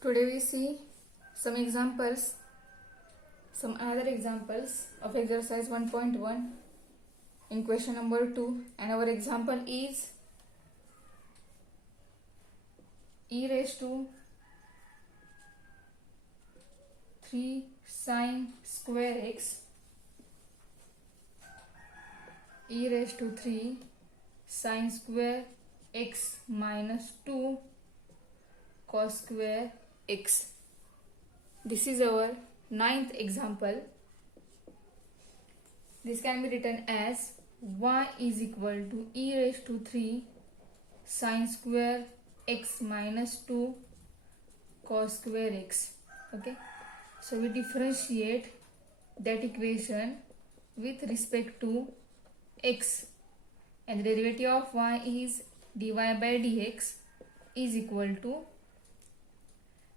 Today we see some other examples of exercise 1.1 in question number 2, and our example is e raised to 3 sine square x, e raised to 3 sine square x minus 2 cos square x. This is our ninth example. This can be written as y is equal to e raised to 3 sine square x minus 2 cos square x. Okay, so we differentiate that equation with respect to x, and the derivative of y is dy by dx is equal to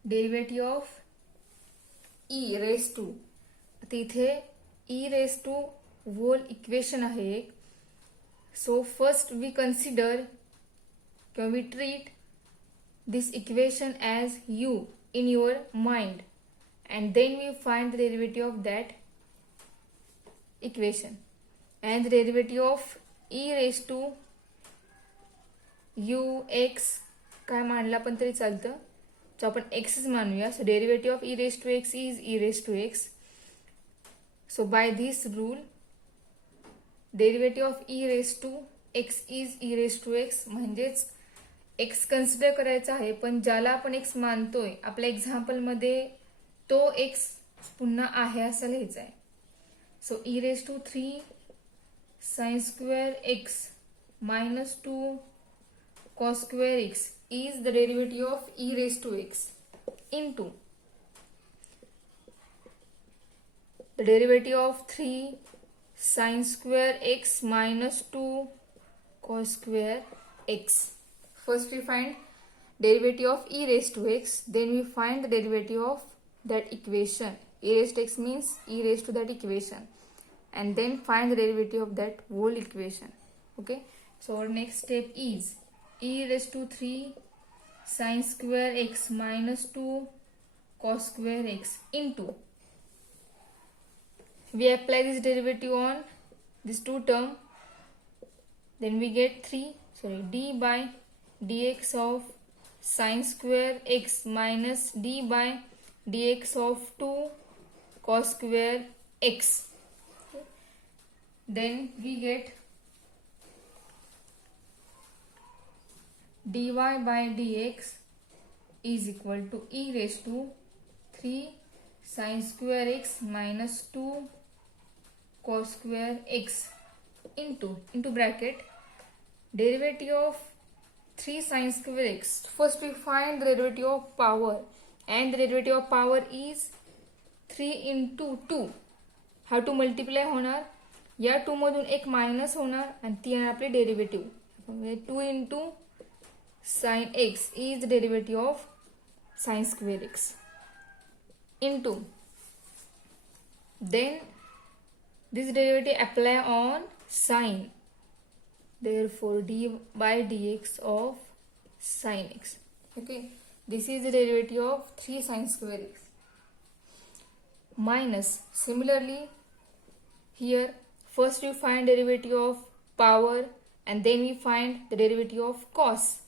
derivative of e raised to, आता इथे e raised to whole equation आहे. So first we consider, can we treat this equation as u in your mind, and then we find the derivative of that equation, and the derivative of e raised to u x काय मानला पण तरी चालतं, so आपण x मानूया. So derivative of e raised to x is e raised to x. So by this rule, derivative of e raised to x is e raised to x, म्हणजेच x consider करायचा आहे, पण ज्याला आपण x मानतोय आपल्या example मध्ये तो x पुन्हा आहे असं लिहायचं आहे. सो e raised to 3 sin square x minus 2 cos square x is the derivative of e raised to x into the derivative of 3 sin square x minus 2 cos square x. First we find derivative of e raised to x, then we find the derivative of that equation. E raised to x means e raised to that equation, and then find the derivative of that whole equation. Okay, so our next step is e raised to 3 sin square x minus 2 cos square x into, we apply this derivative on these two terms, then we get d by dx of sin square x minus d by dx of 2 cos square x. Then we get dy by dx is equal to e raised to 3 sin square x minus 2 cos square x into bracket derivative of 3 sin square x. First we find the derivative of power, and the derivative of power is 3 into 2. How to multiply होणार, या 2 मधून एक minus होणार आणि ती आहे आपली derivative. 2 into sin x is the derivative of sin square x into, then this derivative apply on sin, therefore d by dx of sin x. Okay, this is the derivative of 3 sin square x minus, similarly here first we find derivative of power, and then we find the derivative of cos,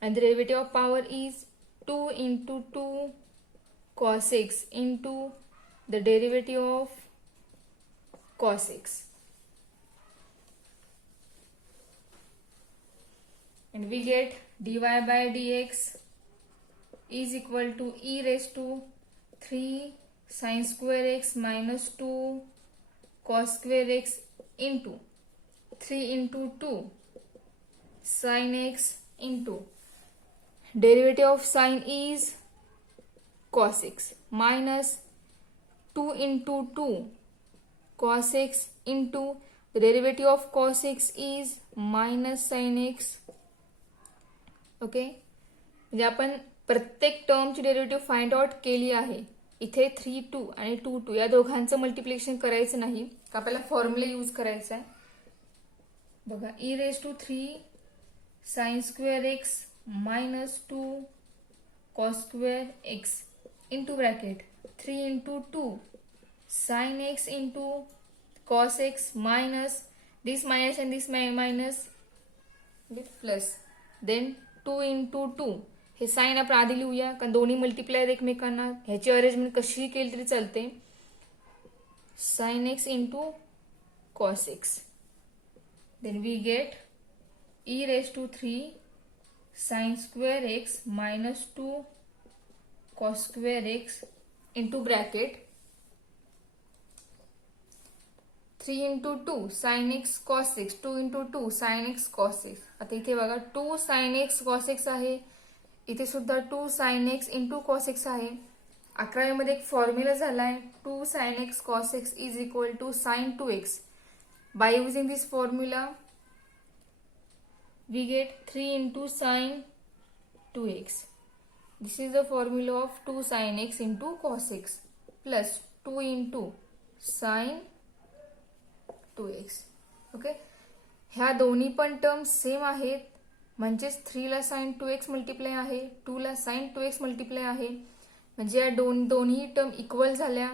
and the derivative of power is 2 into 2 cos x into the derivative of cos x, and we get dy by dx is equal to e raised to 3 sin square x minus 2 cos square x into 3 into 2 sin x into derivative of sin is cos x minus 2 into 2 cos x into the derivative of cos x is minus sin x. Okay, म्हणजे आपण प्रत्येक टर्मची derivative find out केली आहे. इथे 3 2 आणि 2 2 या दोघांचं multiplication करायचं नाही, का आपल्याला फॉर्म्युला यूज करायचा आहे. बघा, e raised to 3 sin square x minus 2 cos square x into bracket 3 into 2 sin x into cos x minus this minus and this minus plus then 2 into 2 हे साइन आपण आधी लिहूया कारण दोन्ही मल्टिप्लाय एकमेकांना ह्याची अरेंजमेंट कशीही केली तरी चालते sin x into cos x then we get e raised to 3 sin square x minus 2 cos square x into bracket 3 into 2 sin x cos x 2 into 2 sin x cos x आता इथे बघा 2 sin x cos x आहे इथे सुद्धा 2 sin x into cos x आहे 11वी मध्ये एक formula झालाय 2 sin x cos x is equal to sin 2x by using this formula we get 3 into sin 2x this is the formula of 2 sin x into cos x plus 2 into sin 2x okay ह्या दोन्ही पण terms same आहेत म्हणजेच 3 ला sin 2x multiply आहे 2 ला sin 2x multiply आहे म्हणजे या दोन्ही टर्म इक्वल झाल्या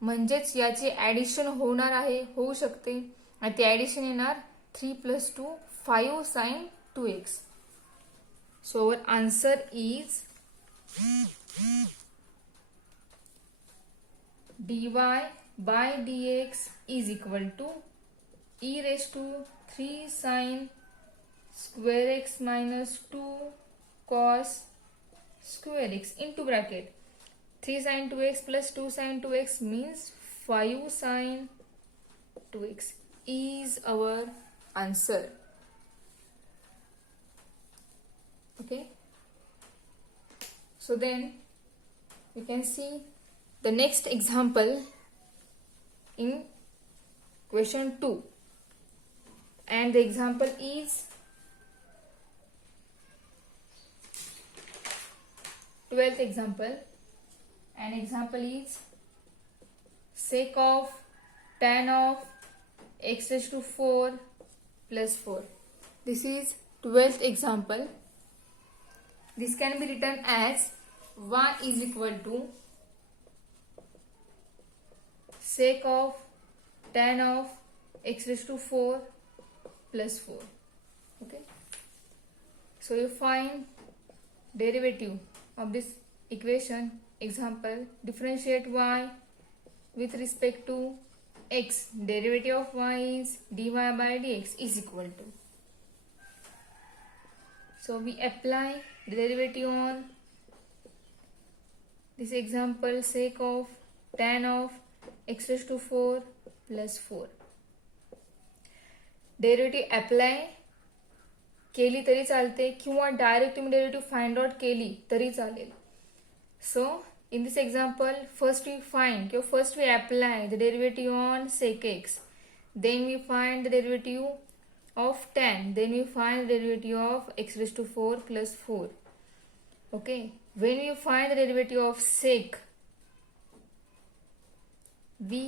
म्हणजेच याची ऍडिशन होणार आहे होऊ शकते आणि ती ऍडिशन येणार 3 plus 2 5 sin 2x so our answer is dy by dx is equal to e raised to 3 sin square x minus 2 cos square x into bracket 3 sin 2x plus 2 sin 2x means 5 sin 2x is our answer. Okay. So then we can see the next example in question 2 and the example is 12th example and example is sec of tan of x raised to 4 plus 4. This is 12th example. This can be written as y is equal to sec of tan of x raised to 4 plus 4. Okay. So you find derivative of this equation. Example, differentiate y with respect to x. Derivative of y is dy by dx is equal to. So we apply the derivative on this example sec of tan of x raised to 4 plus 4. Derivative apply केली तरी चालते किंवा direct तुम्ही derivative find out केली तरी चालेल. सो in this example first we find or first we apply the derivative on sec x, then we find the derivative of tan, then we find the derivative of x raised to 4 plus 4. Okay, when we find the derivative of sec we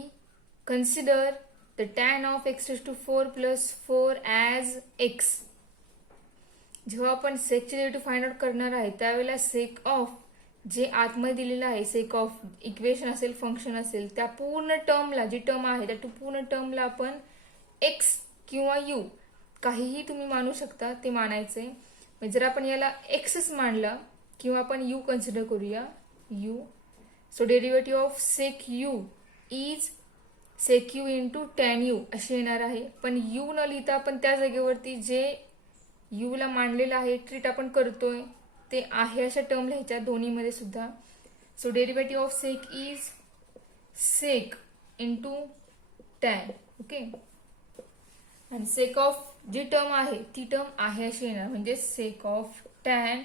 consider the tan of x raised to 4 plus 4 as x. जेव्हा आपण सेकचे derivative find out करणार आहे त्यावेळेला sake of जे आतमध्ये दिलेलं आहे sake of equation असेल function असेल त्या पूर्ण टर्मला जी टर्म आहे त्या पूर्ण टर्मला आपण एक्स किंवा यू काहीही तुम्ही मानू शकता ते मानायचे. म्हणजे जर आपण याला एक्सच मानला किंवा आपण यू कन्सिडर करूया u so derivative of sec u is sec u into tan u असे येणार आहे. पण यू न लिहिता आपण त्या जागेवरती जे यू ला मांडलेलं आहे ट्रीट आपण करतोय ते आहे अशा टर्म लिहायच्या दोन्हीमध्ये सुद्धा. So derivative of sec is sec into tan. Okay, आणि सेक ऑफ जी टर्म आहे ती टर्म आहे अशी येणार म्हणजे sec of tan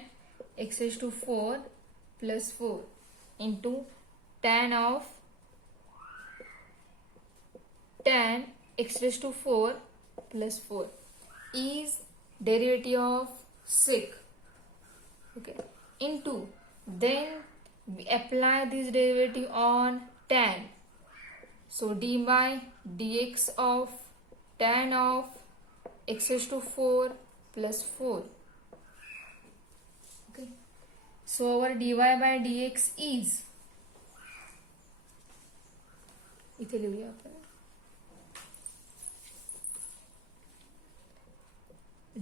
x raise to 4 plus 4 into tan of tan x raised to 4 plus 4 is derivative of sec. Okay, into then we apply this derivative on tan. So d by dx of tan of x raised to 4 plus 4. Okay, So our dy by dx is, इथे लिहूया आपण,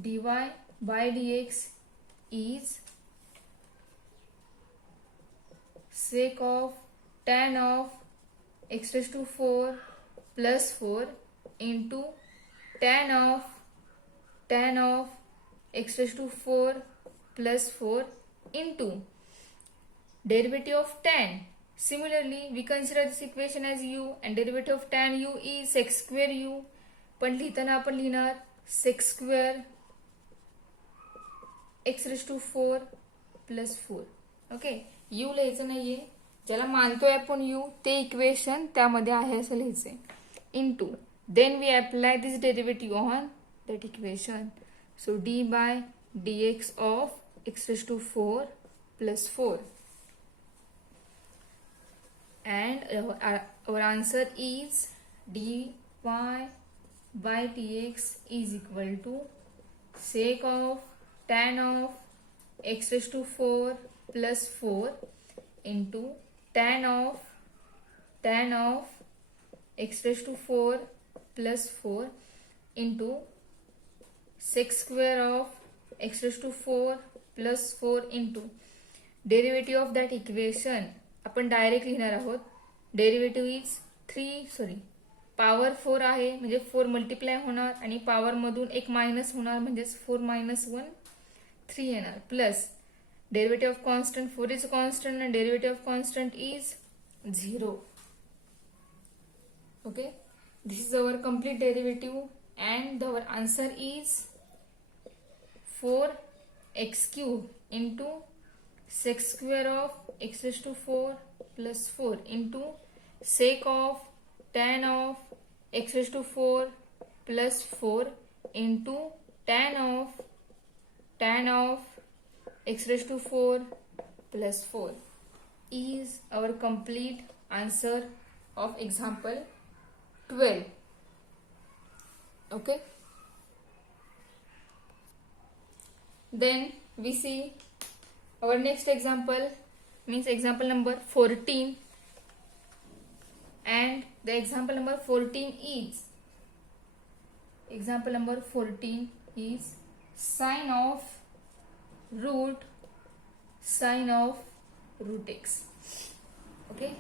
dy by dx is sec of tan of x raised to 4 plus 4 into tan of x raised to 4 plus 4 into derivative of tan. Similarly, we consider this equation as u and derivative of tan u is sec square u. पण लिहिताना आपण लिहिणार sec square x raised to 4 plus 4. Okay, u लिहायचं नाहीये, ज्याला मानतोय आपण u ते equation त्यामध्ये आहे असं लिहायचंय. Into then we apply this derivative on that equation. So d by dx of x raised to 4 plus 4. And our answer is dy by dx is equal to sec of tan of x raised to 4 plus 4 into tan of x raised to 4 plus 4 into sec square of x raised to 4 plus 4 into derivative of that equation. आपण direct लिहिणार आहोत. Derivative is power 4 आहे म्हणजे 4 multiply होणार आणि power मधून एक minus होणार म्हणजेच 4 minus 1 3 येणार plus derivative of constant 4 is constant and derivative of constant is 0. Okay, this is our complete derivative and our answer is 4x cube into sec square of x raised to 4 plus 4 into sec of tan of x raised to 4 plus 4 into tan of x raised to 4 plus 4 is our complete answer of example 12. Okay, then we see our next example, means example number 14, and the example number 14 is sine of root x. Okay,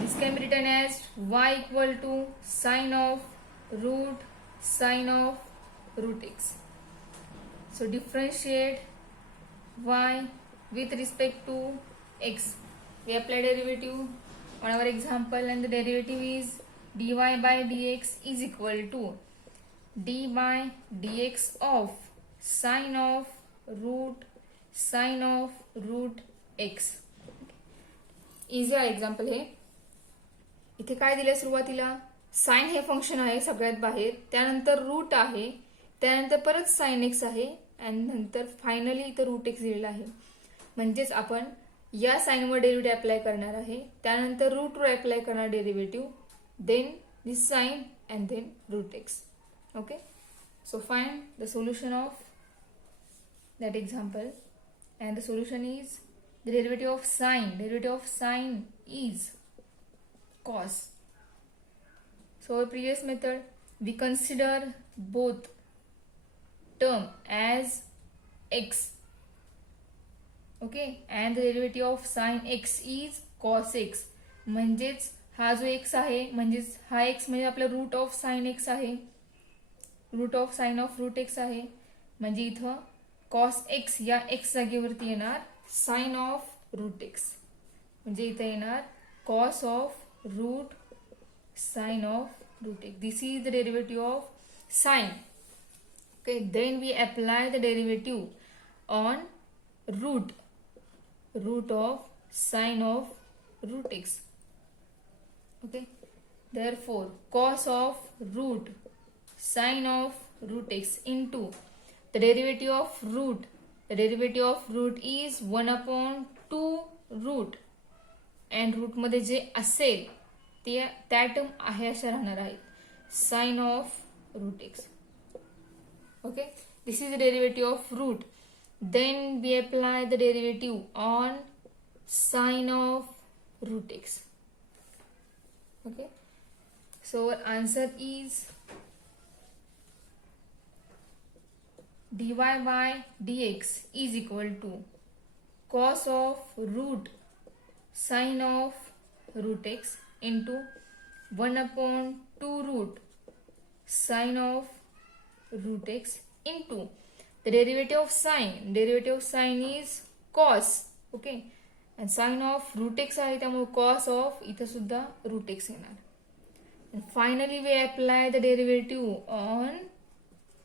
this can be written as y equal to sine of root x. So differentiate y with respect to x. We apply derivative on our example and the derivative is dy by dx is equal to d by dx of sine of root x. Easy आहे example हे. इथे काय दिलंय सुरुवातीला, sign हे function आहे सगळ्यात बाहेर, त्यानंतर root आहे, त्यानंतर परत साइन एक्स आहे आणि नंतर फायनली इथं रूट एक्स दिलेला आहे. म्हणजेच आपण या साइनवर डेरिव्हेटिव्ह अप्लाय करणार आहे, त्यानंतर रूटवर अप्लाय करणार derivative, then this sine and then root x. Okay, so find the solution of that example and the solution is the derivative of sine is cos. So our previous method we consider both term as x, okay, and the derivative of sine x is cos x. म्हणजेच हा जो x आहे म्हणजेच हा x म्हणजे आपला root of sine x आहे, root of sine of root x आहे, म्हणजे इथं कॉस एक्स या एक्स जागेवरती येणार साइन ऑफ रूट एक्स, म्हणजे इथे येणार cos of root sine of root x. This is the derivative of sine. Okay, then we apply the derivative on root of sine of root x. Okay, therefore cos of root sine of root x into the derivative of root is 1 upon 2 root and root मध्ये जे असेल ते त्या term आहे अशा राहणार आहेत, sine of root x. Okay, this is the derivative of root. Then we apply the derivative on sine of root x. Okay, so our answer is dy by dx is equal to cos of root sine of root x into 1 upon 2 root sine of root x into the derivative of sine. Derivative of sine is cos. Okay, and sine of root x आहे त्यामुळे cos of इथं सुद्धा root x येणार. And finally we apply the derivative on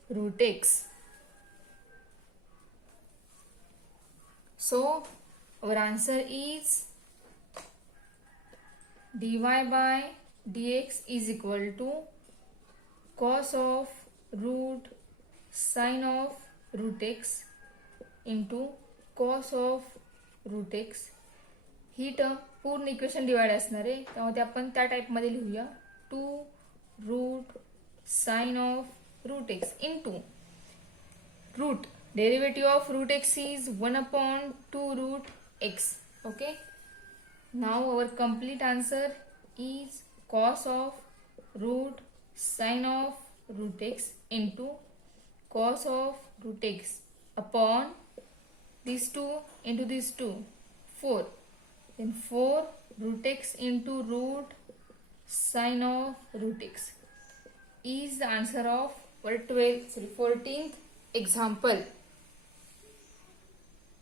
root x. So our answer is dy by dx is equal to cos of root sine of root x into cos of root x. ही term पूर्ण equation divide असणार आहे त्यामुळे आपण त्या type मध्ये लिहूया 2 root sine of root x into root derivative of root x is 1 upon 2 root x. Okay, now our complete answer is cos of root sine of root x into cos of root x upon these two into these two 4, then 4 root x into root sine of root x is the answer of our 14th example.